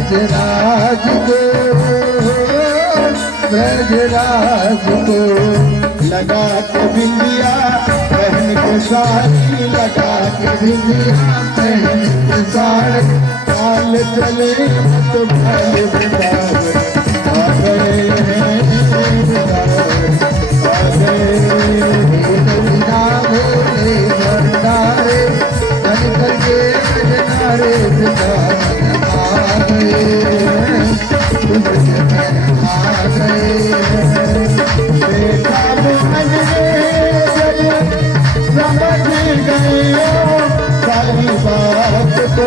ब्रजराज को, ब्रजराज को लगा के बिंदिया पहन के साड़ी, लगा के बिंदिया पहन के साड़ी, काल चले तो भले वृंदावन आ गए हैं, आ गए बिना भोले भंडारे, चल करके नारे वृंदावन आ गए, आ गए। देखा मन समझ गए सारी बात को,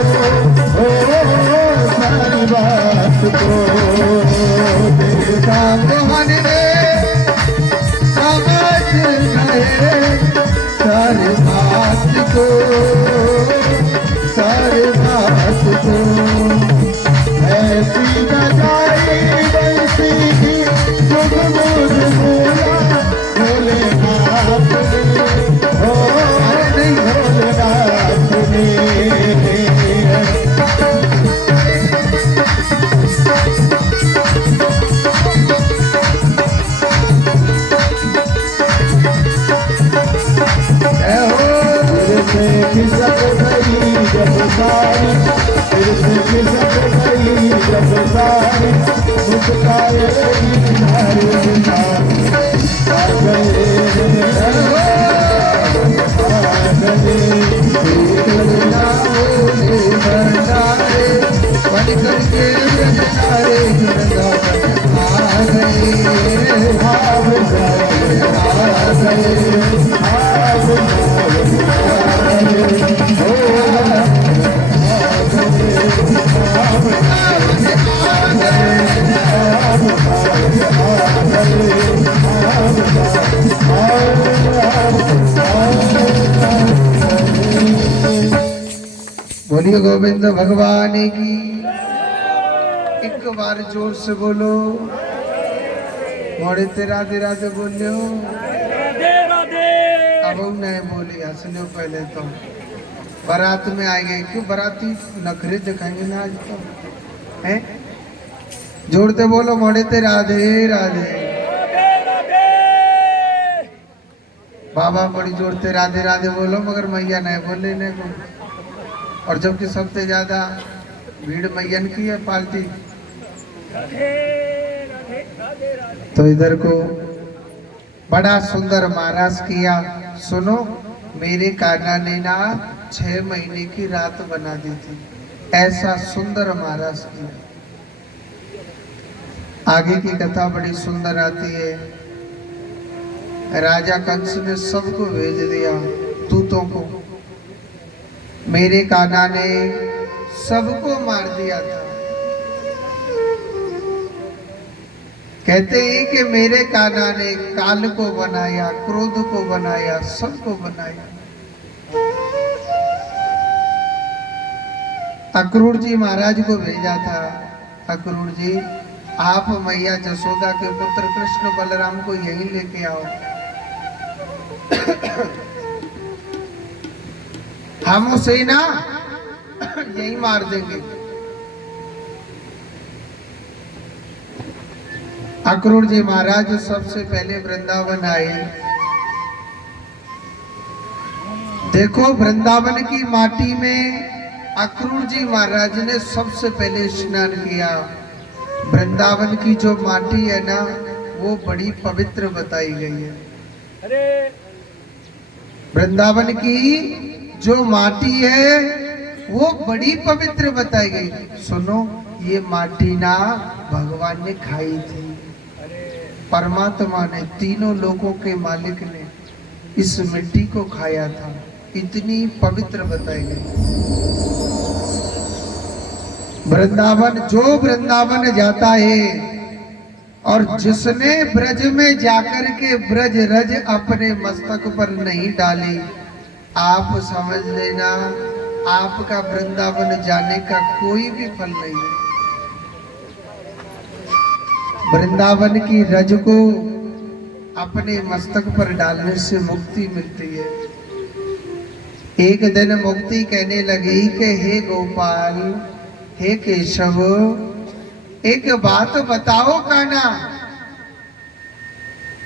सारी बात को देखा मन समझ गए सारी बात को, सारी बात को। ऐसी बजाई बंसी जुग बुग बोला भोलेनाथ ने, ओ नहीं भोलेनाथ ने। खिसक गई जब सारी, फिर से खिसक गई जब सारी, मुस्काए किनारे किनारे आ गए, आ गए बिना भोले भंडारे, बन करके किनारे वृंदावन आ गए, आ गए, आ गए। बोलिए गोविंद भगवान की। एक बार जोर से बोलो, मोड़े ते राधे राधे बोलियो, अब नहीं बोली हंसने पहले तो बारात में आएंगे, क्यों बाराती नखरे दिखाएंगे ना आज तो हैं। जोड़ते बोलो, मोड़े ते राधे राधे, बाबा बड़ी जोड़ते राधे राधे बोलो, मगर मैया नहीं बोले नहीं को। और जबकि सबसे ज्यादा भीड़ मैयन की है पार्टी, तो इधर को बड़ा सुंदर महाराज किया। सुनो, मेरे कान्हा ने ना 6 महीने की रात बना दी थी, ऐसा सुंदर महाराज किया। आगे की कथा बड़ी सुंदर आती है। राजा कंस ने सबको भेज दिया, दूतों को। मेरे कान्हा ने सबको मार दिया था। कहते हैं कि मेरे कान्हा ने काल को बनाया, क्रोध को बनाया, सबको बनाया। अक्रूर जी महाराज को भेजा था, अक्रूर जी आप मैया जसोदा के पुत्र कृष्ण बलराम को यहीं लेके आओ, हम उसे ना यहीं मार देंगे। अक्रूर जी महाराज सबसे पहले वृंदावन आए। देखो, वृंदावन की माटी में अक्रूर जी महाराज ने सबसे पहले स्नान किया। वृंदावन की जो माटी है ना, वो बड़ी पवित्र बताई गई है। वृंदावन की जो माटी है वो बड़ी पवित्र बताई गई। सुनो, ये माटी ना भगवान ने खाई थी, परमात्मा ने, तीनों लोगों के मालिक ने इस मिट्टी को खाया था, इतनी पवित्र बताई गई। वृंदावन, जो वृंदावन जाता है और जिसने ब्रज में जाकर के ब्रज रज अपने मस्तक पर नहीं डाली, आप समझ लेना आपका वृंदावन जाने का कोई भी फल नहीं है। वृंदावन की रज को अपने मस्तक पर डालने से मुक्ति मिलती है। एक दिन मुक्ति कहने लगी कि हे गोपाल, हे केशव, एक बात बताओ कान्हा,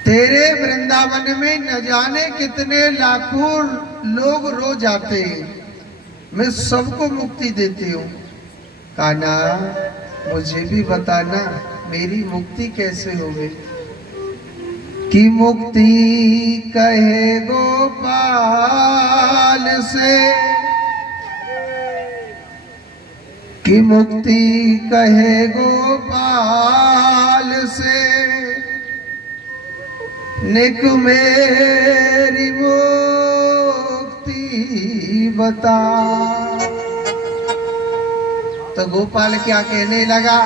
तेरे वृंदावन में न जाने कितने लाखों लोग रोज आते हैं, मैं सबको मुक्ति देती हूँ। कान्हा, मुझे भी बताना मेरी मुक्ति कैसे होगी। कि मुक्ति कहे गोपाल से, कि मुक्ति कहे गोपाल से, निक मेरी मुक्ति बता। तो गोपाल क्या कहने लगा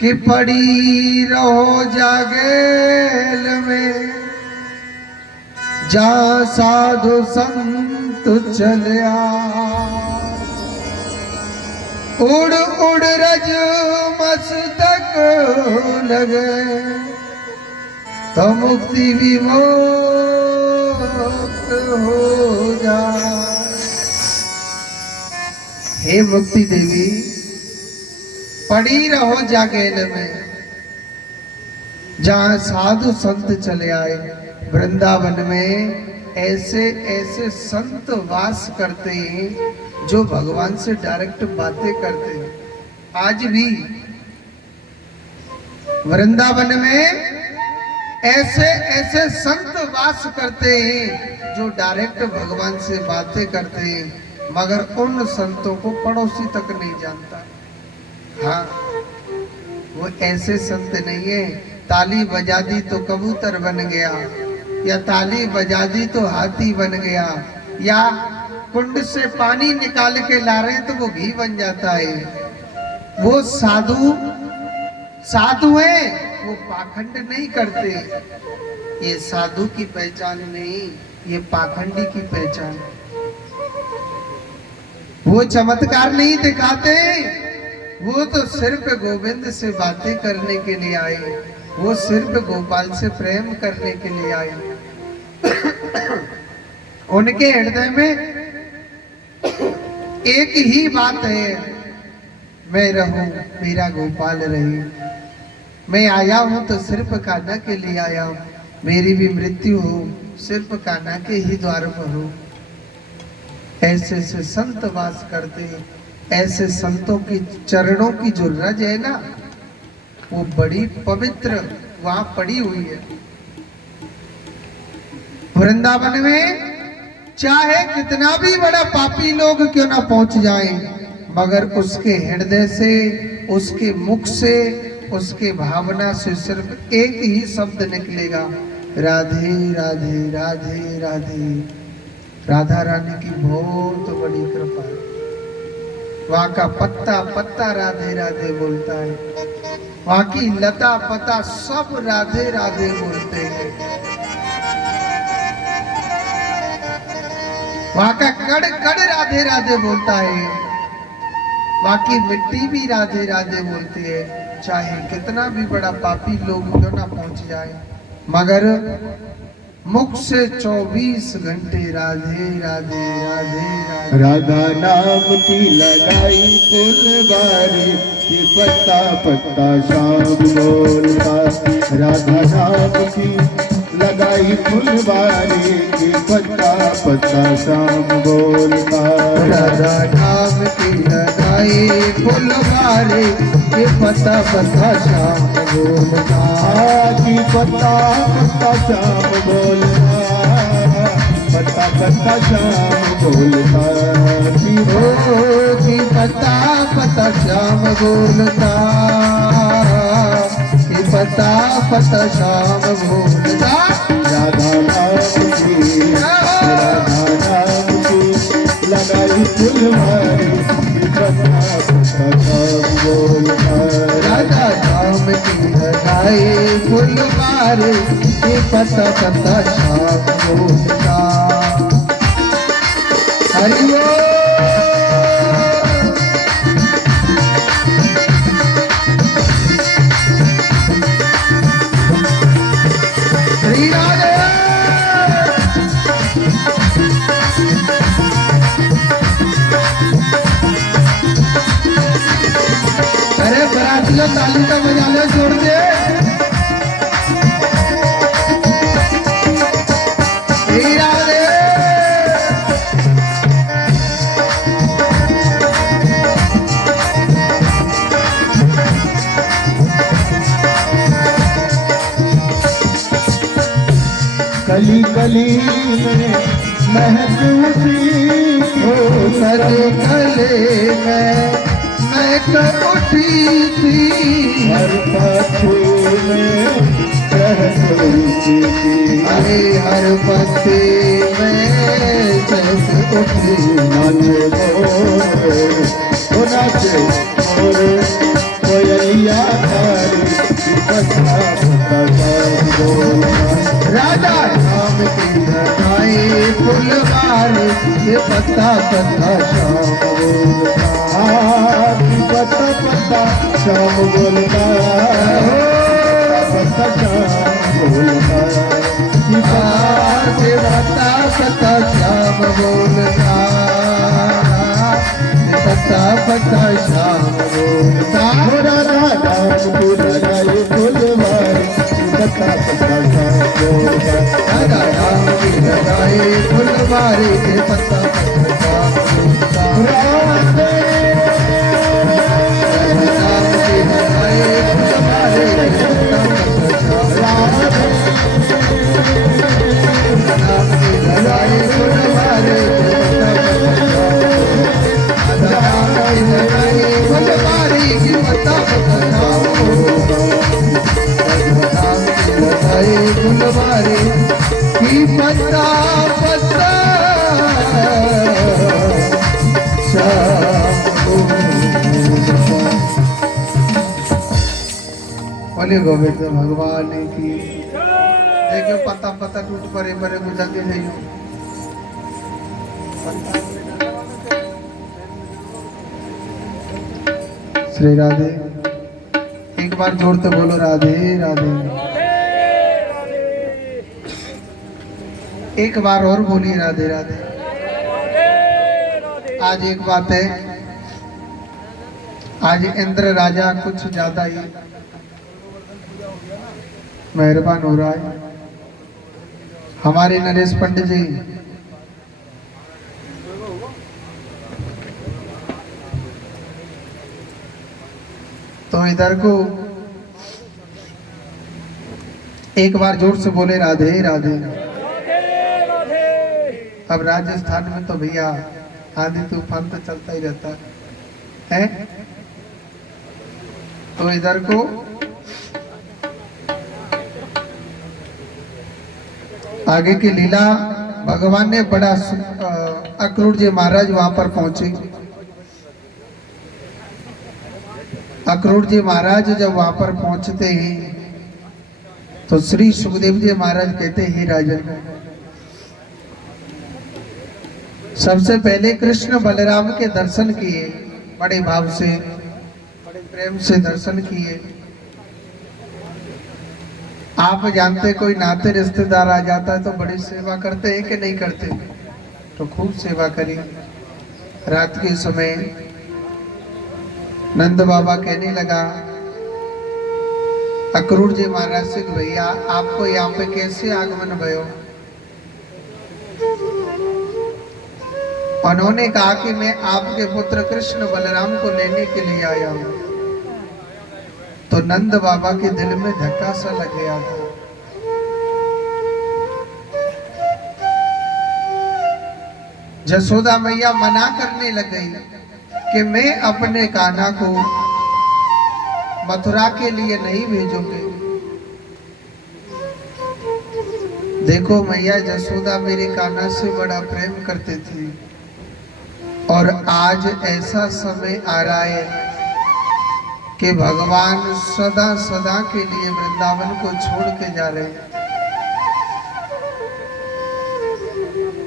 कि पड़ी रहो जागेल में, जा साधु संत चलिया, उड़ उड़ रज मस्तक लगे, तो मुक्ति विमुक्त हो जाए। हे मुक्ति देवी, पड़ी रहो जागेल में, जहां साधु संत चले आए। वृंदावन में ऐसे ऐसे संत वास करते हैं जो भगवान से डायरेक्ट बातें करते हैं। आज भी वृंदावन में ऐसे ऐसे संत वास करते हैं जो डायरेक्ट भगवान से बातें करते हैं, मगर उन संतों को पड़ोसी तक नहीं जानता। हाँ, वो ऐसे संत नहीं है ताली बजा दी तो कबूतर बन गया, या ताली बजा दी तो हाथी बन गया, या कुंड से पानी निकाल के ला रहे तो वो घी बन जाता है। वो साधु साधु है, वो पाखंड नहीं करते। ये साधु की पहचान नहीं, ये पाखंडी की पहचान। वो चमत्कार नहीं दिखाते, वो तो सिर्फ गोविंद से बातें करने के लिए आए, वो सिर्फ गोपाल से प्रेम करने के लिए आए। उनके हृदय में एक ही बात है, मैं रहूं, मेरा गोपाल रहे। मैं आया हूं तो सिर्फ कान्हा के लिए आया हूं, मेरी भी मृत्यु हो सिर्फ कान्हा के ही द्वार पर हो। ऐसे ऐसे संत वास करते हैं। ऐसे संतों की चरणों की जो रज है ना, वो बड़ी पवित्र वहां पड़ी हुई है। वृंदावन में चाहे कितना भी बड़ा पापी लोग क्यों ना पहुंच जाए, मगर उसके हृदय से, उसके मुख से, उसके भावना से सिर्फ एक ही शब्द निकलेगा, राधे राधे राधे राधे। राधा रानी की बहुत बड़ी कृपा है। वहां का पत्ता पत्ता राधे राधे बोलता है, वहां की लता पता सब राधे राधे बोलते हैं। वहां का कड़ कड़ राधे राधे बोलता है, वहां की मिट्टी भी राधे राधे बोलती है। चाहे कितना भी बड़ा पापी लोग क्यों ना पहुंच जाए, मगर मुख से 24 घंटे राधे राधे राधे राधे। राधा नाम की लगाई फुलवारी, कि पत्ता पत्ता शाम बोलता। राधा नाम की लगाई फुलवारी, कि पत्ता पत्ता शाम बोलता। राधा नाम की लगाई फुलवारी, कि पत्ता पत्ता शाम बोलता। कि पत्ता पत्ता शाम बोलता, पत्ता पत्ता शाम बोलता। कि पत्ता पत्ता शाम बोलता, कि पत्ता पत्ता शाम बोलता। राधा नाम की लगाई फुलवारी, कि पत्ता पत्ता शाम बोलता। राधा नाम की लगाई फुलवारी, कि पत्ता पत्ता शाम बोलता। हरि बोल। श्री राधे। लो ताली का बजा लो जोर से। राधे कली कली में महक उठी हो, कले कले में महक उठी थी। हर पत्ते में महक उठी थी। अरे हर पत्ते में महक उठी। नाचे मोर, ओ नाचे मोर, कोयलिया तारी पत्ता पत्ता शाम बोलता। राजा राम की धनाई फुलवारी ये पत्ता पत्ता शाम बोलता। पत्ता पत्ता शाम बोलता, पत्ता शाम बोलता। ये पत्ता पत्ता शाम बोलता। ये पत्ता पत्ता शाम बोलता। राधा राम को लगाए फुलवारी पत्ता पत्ता शाम बोलता। राधा राम की लगाए फुलवारी ये पत्ता पत्ता शाम बोलता। राधे राम की लगाए फुलवारी ये पत्ता पत्ता शाम राम की लगाए फुलवारी ये पत्ता पत्ता शाम फुलवारी की पत्ता पत्ता बोले गोविंद भगवान की। देखियो पत्ता पत्ता टूट परे परे गुजर के नहीं हो। श्री राधे एक बार जोड़ते बोलो राधे राधे। एक बार और बोलिए राधे राधे। आज एक बात है, आज इंद्र राजा कुछ ज्यादा ही मेहरबान हो रहा है। हमारे नरेश पंडित जी तो इधर को एक बार जोर से बोले राधे राधे। अब राजस्थान में तो भैया आंधी तूफान तो चलता ही रहता है। तो इधर को आगे की लीला भगवान ने बड़ा अक्रूर जी महाराज वहां पर पहुंचे। अक्रूर जी महाराज जब वहां पर पहुंचते हैं तो श्री सुखदेव जी महाराज कहते हैं राजन, सबसे पहले कृष्ण बलराम के दर्शन किए, बड़े भाव से बड़े प्रेम से दर्शन किए। आप जानते कोई नाते रिश्तेदार आ जाता है तो बड़ी सेवा करते हैं कि नहीं करते? तो खूब सेवा करी। रात के समय नंद बाबा कहने लगा अक्रूर जी महाराज से, भैया आपको यहाँ पे कैसे आगमन भयो? उन्होंने कहा कि मैं आपके पुत्र कृष्ण बलराम को लेने के लिए आया हूं। तो नंद बाबा के दिल में धक्का सा लग गया था। जसोदा मैया मना करने लग गई कि मैं अपने कान्हा को मथुरा के लिए नहीं भेजूंगी। देखो मैया जसोदा मेरे कान्हा से बड़ा प्रेम करते थे और आज ऐसा समय आ रहा है कि भगवान सदा सदा के लिए वृंदावन को छोड़ के जा रहे हैं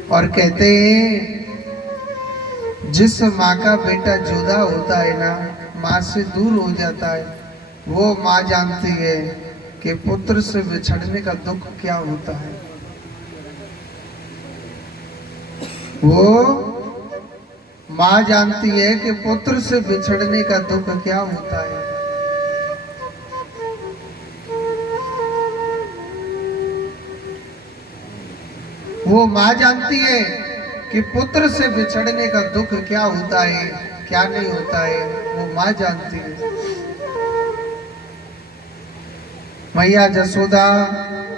और कहते हैं जिस माँ का बेटा जुदा होता है ना, माँ से दूर हो जाता है, वो माँ जानती है कि पुत्र से बिछड़ने का दुख क्या होता है। वो माँ जानती है कि पुत्र से बिछड़ने का दुख क्या होता है। वो माँ जानती है कि पुत्र से बिछड़ने का दुख क्या होता है, क्या नहीं होता है, वो माँ जानती है। मैया जसोदा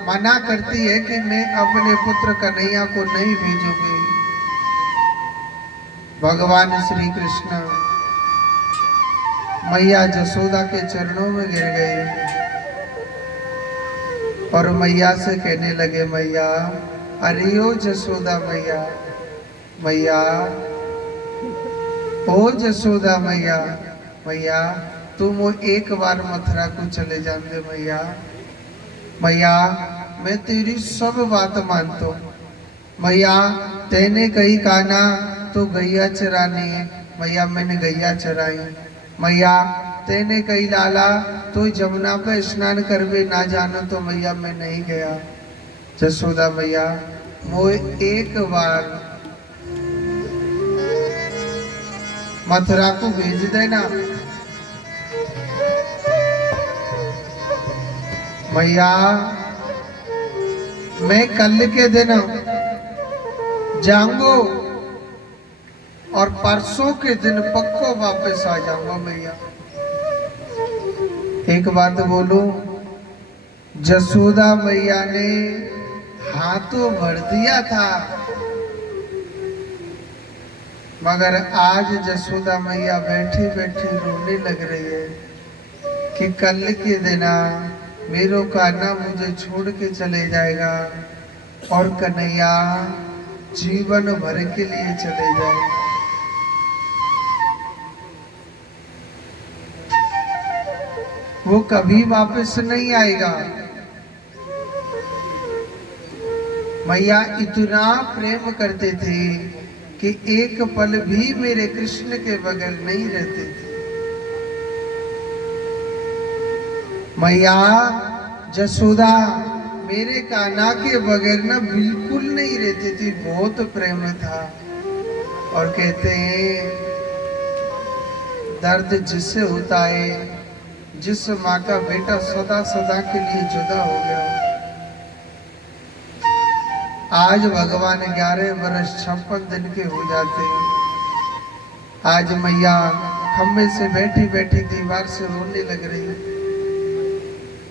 मना करती है कि मैं अपने पुत्र कन्हैया को नहीं भेजूंगी। भगवान श्री कृष्ण मैया जसोदा के चरणों में गिर गए और मैया से कहने लगे, मैया, अरे ओ जसोदा मैया, मैया, ओ जसोदा मैया, मैया, तुम वो एक बार मथुरा को चले जाते मैया। मैया, मैं तेरी सब बात मानता हूँ। मैया, तेने कही काना तो गैया चरानी है, मैया मैंने गैया चराई। मैया, तेने कही लाला तो जमुना पे स्नान करवे ना जानो तो मैया मैं नहीं गया। जसोदा मैया, मोए एक बार मथुरा को भेज देना। मैया, मैं कल के दिन जाऊंगा और परसों के दिन पक्को वापस आ जाऊंगा। मैया, एक बात बोलूं, जसोदा मैया ने हाथों भर दिया था, मगर आज जसोदा मैया बैठी बैठी रोने लग रही है कि कल के दिन मेरो कान्हा मुझे छोड़ के चले जाएगा और कन्हैया जीवन भर के लिए चले जाएगा। वो कभी वापस नहीं आएगा। मैया इतना प्रेम करते थे कि एक पल भी मेरे कृष्ण के बगैर नहीं रहते थे। मैया जसोदा मेरे कान्हा के बगैर ना बिल्कुल नहीं रहती थी, बहुत प्रेम था। और कहते हैं दर्द जिससे होता है, जिस माँ का बेटा सदा सदा के लिए जुदा हो गया। आज भगवान 11 वर्ष 56 दिन के हो जाते हैं। आज मैया खम्बे से बैठी बैठी दीवार से रोने लग रही,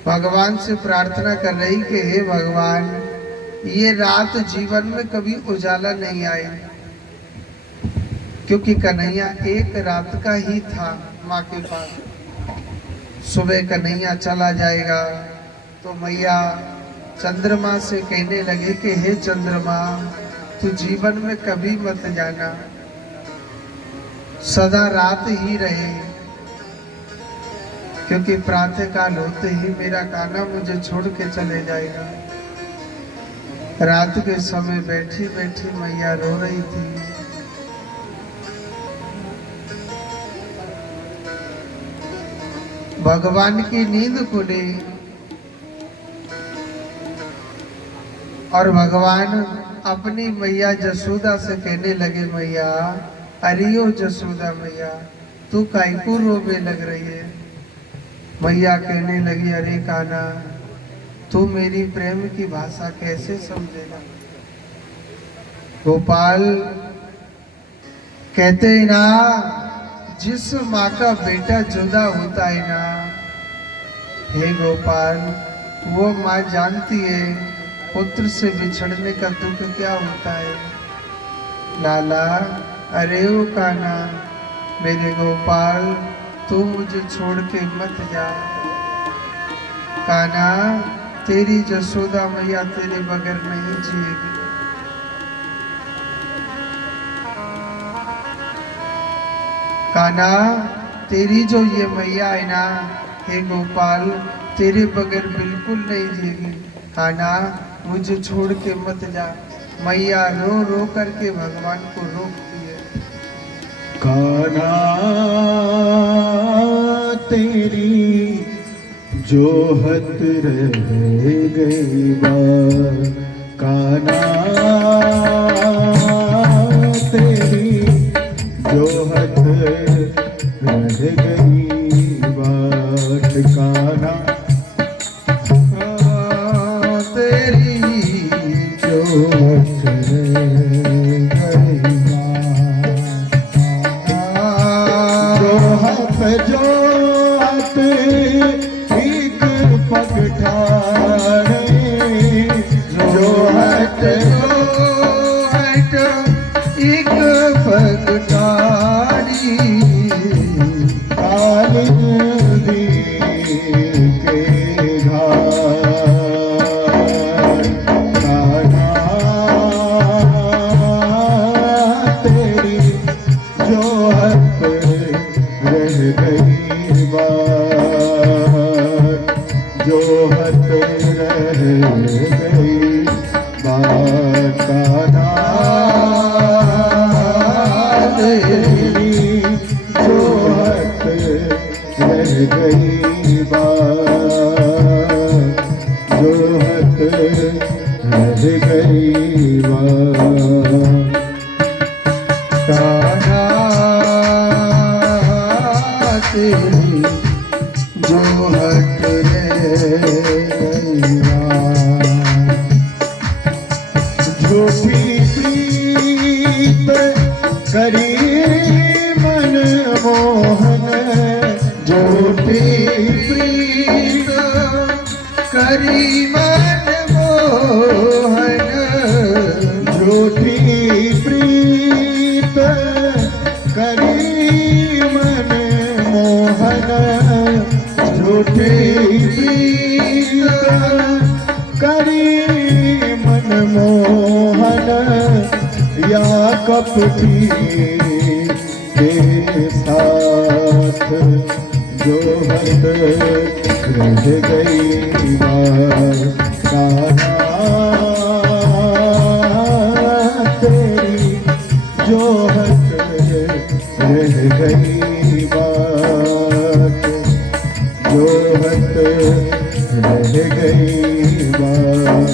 भगवान से प्रार्थना कर रही कि हे भगवान, ये रात जीवन में कभी उजाला नहीं आए, क्योंकि कन्हैया एक रात का ही था माँ के पास। सुबह कन्हैया चला जाएगा तो मैया चंद्रमा से कहने लगे कि हे चंद्रमा, तू जीवन में कभी मत जाना, सदा रात ही रहे, क्योंकि प्रातः काल होते ही मेरा कान्हा मुझे छोड़ के चले जाएगा। रात के समय बैठी बैठी मैया रो रही थी। भगवान की नींद खुली और भगवान अपनी मैया जसोदा से कहने लगे, मैया, अरियो जसोदा मैया, तू काहे को रोवे लग रही है। मैया कहने लगी, अरे कान्हा, तू मेरी प्रेम की भाषा कैसे समझेगा। गोपाल कहते हैं ना, जिस माँ का बेटा जुदा होता है ना, हे गोपाल, वो माँ जानती है पुत्र से बिछड़ने का दुख क्या होता है। लाला, अरे ओ कान्हा, मेरे गोपाल, तू मुझे छोड़ के मत जा। कान्हा, तेरी जसोदा मैया तेरे बगैर नहीं जिएगी। कान्हा, तेरी जो ये मैया है ना, हे गोपाल, तेरे बगैर बिल्कुल नहीं जिएगी। कान्हा, मुझे छोड़ के मत जा। मैया रो रो करके भगवान को रोकती है। कान्हा, तेरी जोहत रह गई बार, कान्हा, तेरी जोहत रह गई बार, कान्हा, तेरी जोहत जो हत एक पग ठाणे जो हत एक पगटारी कालिंदी के घाट कान्हा तेरी जो हत रह गई बात जो हत रह गई बात कान्हा तेरी जो हत रह गई बात जो हत रह गई बात कान्हा तेरी जो हट झूठी प्रीत करी मन मोहन झूठी प्रीत करी मन मोहन झूठी प्रीत करी मन मोहन झूठी प्रीत करी मन मोहन या कपटी के साथ जो हद रह गई बात कान्हा तेरी जो हद रह गई बात जो हद रह गई बात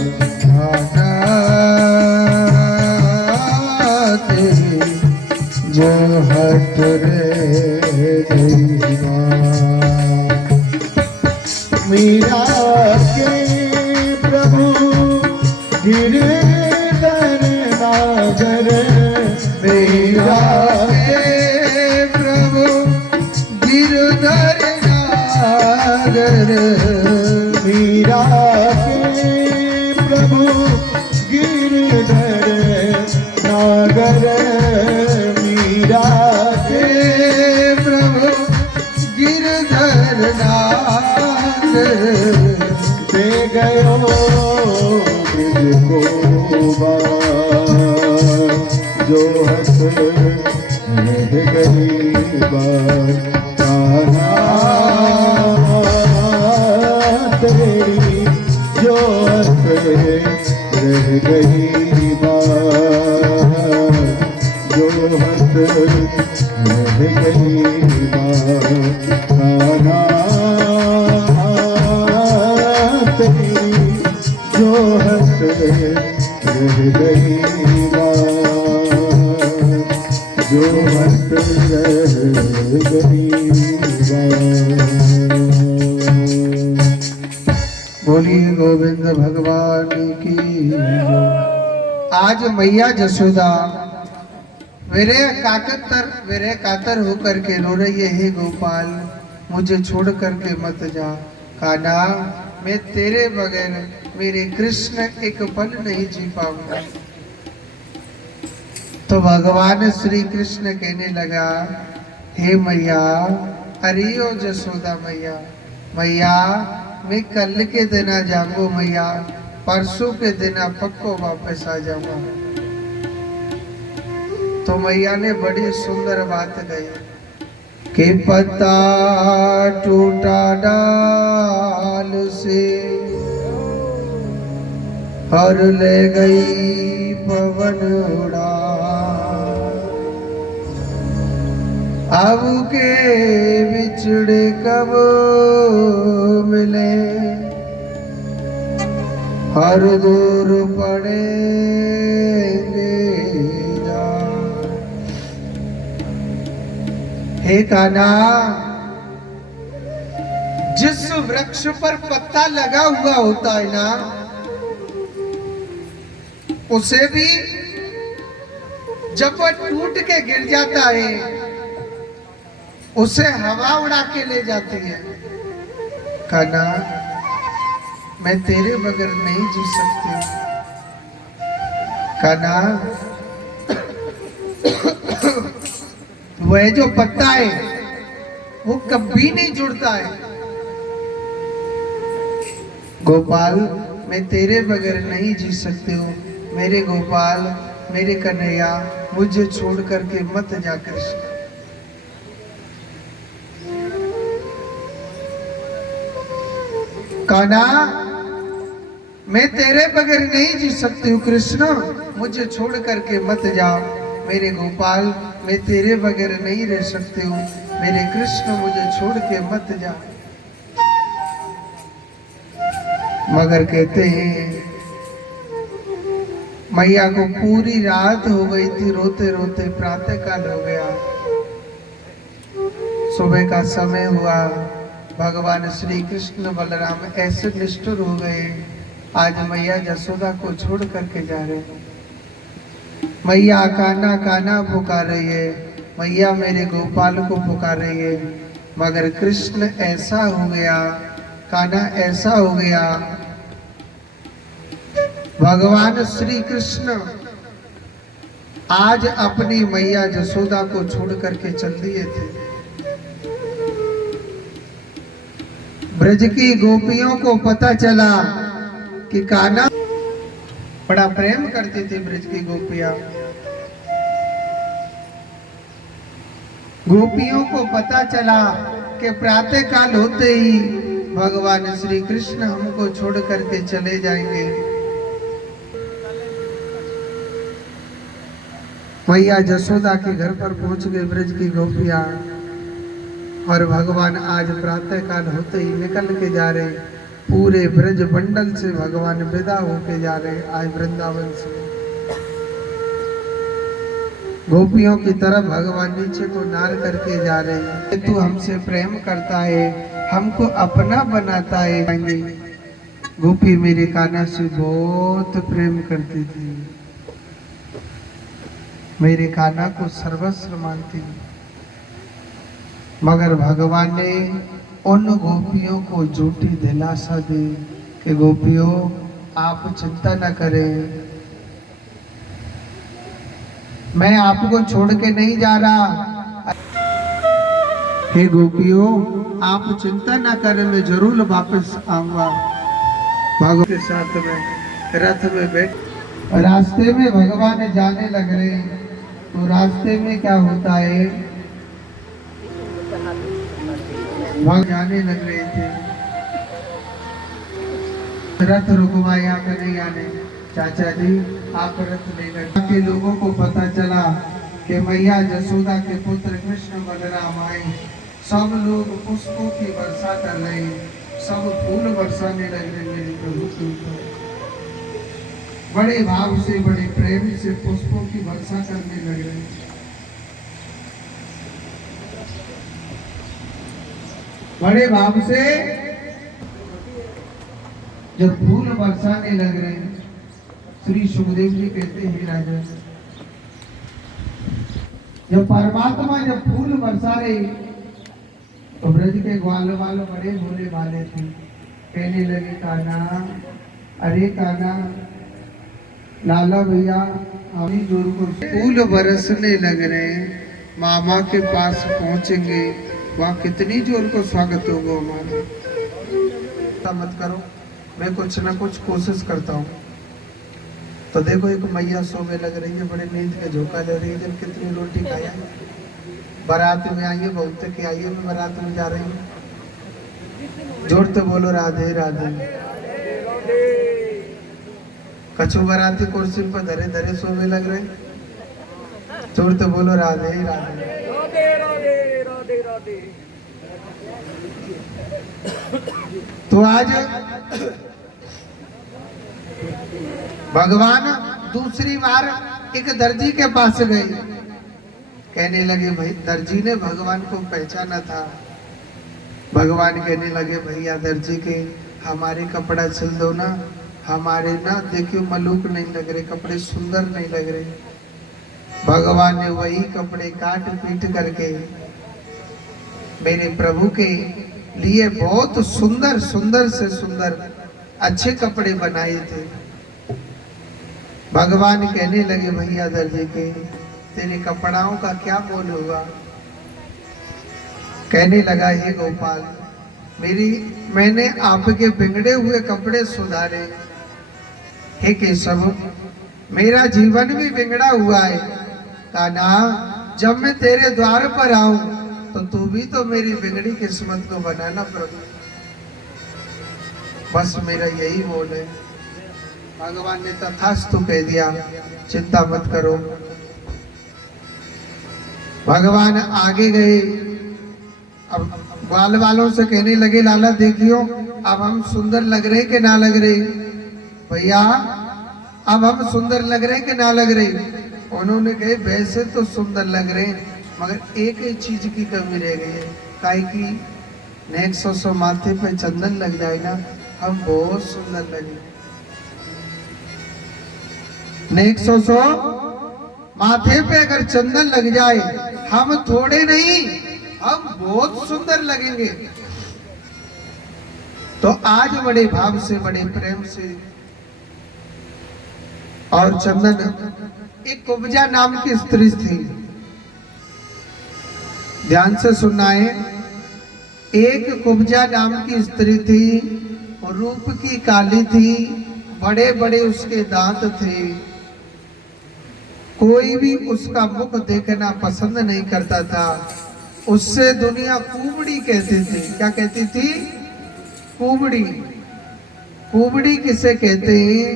तेरी जो हट मीरा के प्रभु गिरधर नागर मीरा के प्रभु गिरधर नागर मीरा के प्रभु गिरधर नागर मीरा के प्रभु गिरधर नागर दे गयो मुझको बात जो हंस रह गई बात कान्हा तेरी जो हंस रह गई बात जो हंस रह गई बात कान्हा तेरी जो हंस रह गई बात जो हंस रह गई बात। बोलिए गोविंद भगवान की जय। आज मैया जसोदा वीरे कातर होकर के रो रही है, हे गोपाल मुझे छोड़ करके मत जा। कान्हा मैं तेरे बगैर मेरे कृष्ण एक पल नहीं जी पाऊंगा। तो भगवान श्री कृष्ण कहने लगा, हे मैया, अरे ओ जसोदा मैया, मैया मैं कल के दिन आ जाऊंगा मैया, परसों के दिन पक्को वापस आ जाऊंगा। तो मैया ने बड़ी सुंदर बात कही कि पत्ता टूटा डाल से और ले गई पवन उड़ा, अब के बिछड़े कब मिले हर दूर पड़ेंगे जा। हे कान्हा, जिस वृक्ष पर पत्ता लगा हुआ होता है ना, उसे भी जब वह टूट के गिर जाता है उसे हवा उड़ा के ले जाती है। कान्हा, मैं तेरे बगैर नहीं जी सकती। कान्हा, वह जो पत्ता है वो कभी नहीं जुड़ता है। गोपाल, मैं तेरे बगैर नहीं जी सकती हूँ। मेरे गोपाल, मेरे कन्हैया, मुझे छोड़ करके मत जा कृष्ण। कान्हा, मैं तेरे बगैर नहीं जी सकती हूँ कृष्ण, मुझे छोड़ करके मत जाओ। मेरे गोपाल, मैं तेरे बगैर नहीं रह सकती हूँ। मेरे कृष्ण, मुझे छोड़ के मत जा। मगर कहते हैं मैया को पूरी रात हो गई थी, रोते रोते प्रातः काल हो गया। सुबह का समय हुआ। भगवान श्री कृष्ण बलराम ऐसे निष्ठुर हो गए, आज मैया जसोदा को छोड़ करके जा रहे हैं। मैया कान्हा कान्हा पुकार रही है, मैया मेरे गोपाल को पुकार रही है। मगर कृष्ण ऐसा हो गया, कान्हा ऐसा हो गया, भगवान श्री कृष्ण आज अपनी मैया जसोदा को छोड़ करके चल दिए थे। ब्रज की गोपियों को पता चला कि कान्हा बड़ा प्रेम करती थी। ब्रज की गोपियां, गोपियों को पता चला कि प्रातः काल होते ही भगवान श्री कृष्ण हमको छोड़ करके चले जाएंगे। मैया जसोदा के घर पर पहुंच गए ब्रज की गोपियां, और भगवान आज प्रातः काल होते ही निकल के जा रहे। पूरे ब्रज मंडल से भगवान विदा होके जा रहे आज वृंदावन से। गोपियों की तरफ भगवान नीचे को नार करके जा रहे हैं। तू हमसे प्रेम करता है, हमको अपना बनाता है। गोपी मेरे कान्हा से बहुत प्रेम करती थी, मेरे कान्हा को सर्वस्व मानती। मगर भगवान ने उन गोपियों को झूठी दिलासा दी कि गोपियों आप चिंता न करें, मैं आपको छोड़ के नहीं जा रहा। हे गोपियों आप चिंता न करें, मैं जरूर वापस आऊंगा। भगवान के साथ में रथ में बैठ रास्ते में भगवान जाने लग रहे। तो रास्ते में क्या होता है, वहां जाने लग रहे थे। रथ रुकवाया कन्हैया ने, चाचा जी आप रथ ले गए। के लोगों को पता चला कि मैया जसोदा के पुत्र कृष्ण बलराम आए। सब लोग पुष्पों की वर्षा कर रहे, सब फूल बरसाने लग रहे मेरे प्रभु के ऊपर। बड़े भाव से बड़े प्रेम से पुष्पों की वर्षा करने लग रहे। बड़े भाव से जब फूल बरसाने लग रहे, श्री सुखदेव जी कहते हैं राजा, जब परमात्मा जब फूल बरसा रहे तो ब्रज के ग्वाल वाले बड़े भोले भाले थे। कहने लगे कान्हा, अरे कान्हा, लाला भैया अभी जोर को फूल बरसने लग रहे, मामा के पास पहुंचेंगे, वहाँ कितनी जोर को स्वागत होगा हमारा। मत करो, मैं कुछ ना कुछ कोशिश करता हूँ। तो देखो एक मैया सोने लग रही है, बड़े नींद के झोंका ले रही है। जब कितनी रोटी खाया, बारात में आई है, बहुत के आई है, मैं बारात में जा रही हूँ। जोर तो बोलो राधे राधे। कछु बाराती कुर्सी पर धरे धरे सोने लग रहे, जोर तो बोलो राधे राधे। तो आज भगवान दूसरी बार एक दर्जी के पास गए। कहने लगे भाई, दर्जी ने भगवान को पहचाना था। भगवान कहने लगे भैया दर्जी के, हमारे कपड़ा सिल दो ना, हमारे ना देखियो मलूक नहीं लग रहे, कपड़े सुंदर नहीं लग रहे। भगवान ने वही कपड़े काट पीट करके मेरे प्रभु के लिए बहुत सुंदर सुंदर से सुंदर अच्छे कपड़े बनाए थे। भगवान कहने लगे भैया दर्जी के तेरे कपड़ाओं का क्या मोल हुआ? कहने लगा हे गोपाल मैंने आपके बिगड़े हुए कपड़े सुधारे। हे केशव मेरा जीवन भी बिगड़ा हुआ है। कान्हा जब मैं तेरे द्वार पर आऊं तो तू भी तो मेरी बिगड़ी किस्मत को बनाना प्रभु। बस मेरा यही बोल है। भगवान ने तथास्तु कह दिया, चिंता मत करो। भगवान आगे गए। अब ग्वाल वालों से कहने लगे लाला देखियो अब हम सुंदर लग रहे कि ना लग रहे? भैया अब हम सुंदर लग रहे कि ना लग रहे? उन्होंने कहे वैसे तो सुंदर लग रहे मगर एक ही चीज की कमी रह गई है। काहे की नेक्स्ट 100 माथे पे चंदन लग जाए ना हम बहुत सुंदर लगे। नेक्स्ट 100 माथे पे अगर चंदन लग जाए हम थोड़े नहीं हम बहुत सुंदर लगेंगे। तो आज बड़े भाव से बड़े प्रेम से और चंदन एक कुब्जा नाम की स्त्री थी। ध्यान से सुनना है। एक कुब्जा नाम की स्त्री थी, रूप की काली थी, बड़े बड़े उसके दांत थे। कोई भी उसका मुख देखना पसंद नहीं करता था। उससे दुनिया कुबड़ी कहती थी। क्या कहती थी? कुबड़ी। कुबड़ी किसे कहते हैं?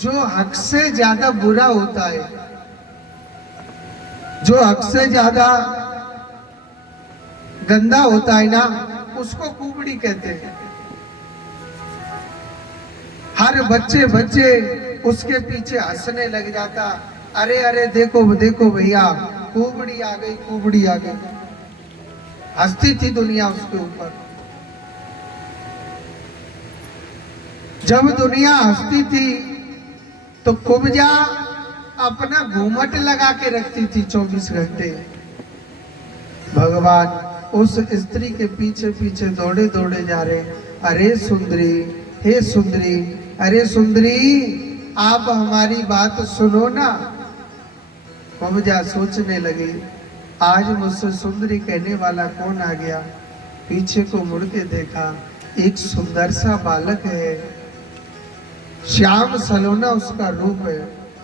जो हक से ज्यादा बुरा होता है, जो हक से ज्यादा गंदा होता है ना उसको कुबड़ी कहते हैं। हर बच्चे उसके पीछे हंसने लग जाता। अरे अरे देखो देखो भैया कुबड़ी आ गई, कुबड़ी आ गई। हंसती थी दुनिया उसके ऊपर। जब दुनिया हंसती थी तो कुब्जा अपना घूमट लगा के रखती थी 24 घंटे। भगवान उस स्त्री के पीछे पीछे दौड़े दौड़े जा रहे। अरे सुंदरी, हे सुंदरी, अरे सुंदरी आप हमारी बात सुनो ना। कुब्जा सोचने लगी आज मुझसे सुंदरी कहने वाला कौन आ गया। पीछे को मुड़ के देखा, एक सुंदर सा बालक है, श्याम सलोना उसका रूप है।